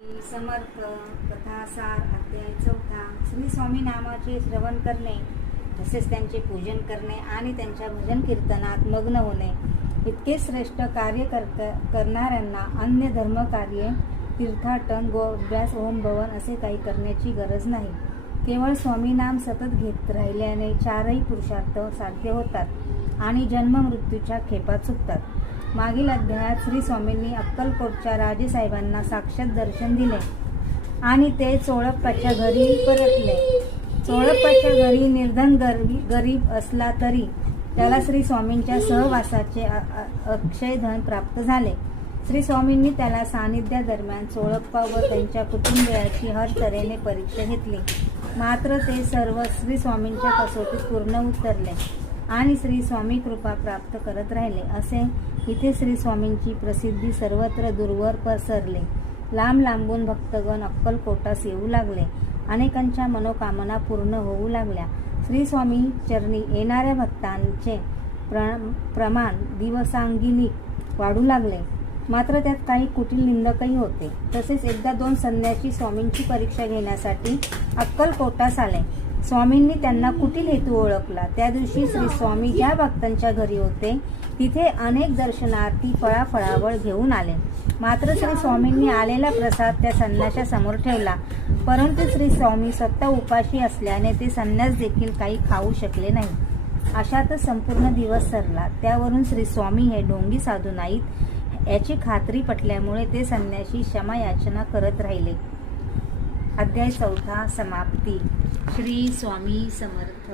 श्री समर्थ कथासार अध्याय 4. श्री स्वामी नामाचे श्रवण करणे, तसेच त्यांचे पूजन करणे आणि त्यांच्या भजन कीर्तनात मग्न होणे इतके श्रेष्ठ कार्य करणाऱ्यांना अन्य धर्म कार्ये, तीर्थाटन, गोअभ्यास, होम भवन असे काही करण्याची गरज नाही. केवळ स्वामी नाम सतत घेत राहिल्याने चारही पुरुषार्थ साध्य होतात आणि जन्म मृत्यूच्या खेपात सुटतात. मागील अध्यायात श्री स्वामींनी अक्कलकोटच्या राजेसाहेबांना साक्षात दर्शन दिले आणि ते चोळप्पाच्या घरी परतले. चोळप्पाच्या घरी निर्धन गरीब असला तरी त्याला श्री स्वामींच्या सहवासाचे अक्षय धन प्राप्त झाले. श्री स्वामींनी त्याला सानिध्यादरम्यान चोळप्पा व त्यांच्या कुटुंबियाची हर तऱ्हेने परीक्षा घेतली. मात्र ते सर्व श्री स्वामींच्या कसोटीत पूर्ण उतरले आणि श्री स्वामी कृपा प्राप्त करत राहिले. असे इथे श्री स्वामींची प्रसिद्धी सर्वत्र दूरवर पसरले. लांब लांबून भक्तगण अक्कलकोटास येऊ लागले. अनेकांच्या मनोकामना पूर्ण होऊ लागल्या. श्री स्वामी चरणी येणाऱ्या भक्तांचे प्रमाण दिवसांगिक वाढू लागले. मात्र त्यात काही कुटील निंदकही होते. तसेच एकदा 2 संन्यासी स्वामींची परीक्षा घेण्यासाठी अक्कलकोटास आले. स्वामींनी त्यांना कुटील हेतू ओळखला. त्या दिवशी श्री स्वामी ज्या भक्तांच्या घरी होते तिथे अनेक दर्शनार्थी फळाफळावळ घेऊन आले. मात्र श्री स्वामींनी आलेला प्रसाद त्या संन्याशासमोर ठेवला. परंतु श्री स्वामी स्वतः उपाशी असल्याने ते संन्यास देखील काही खाऊ शकले नाही. अशातच संपूर्ण दिवस सरला. त्यावरून श्री स्वामी हे ढोंगी साधू नाहीत याची खात्री पटल्यामुळे ते संन्यासी क्षमायाचना करत राहिले. अध्याय 4 समाप्ती. श्री स्वामी समर्थ.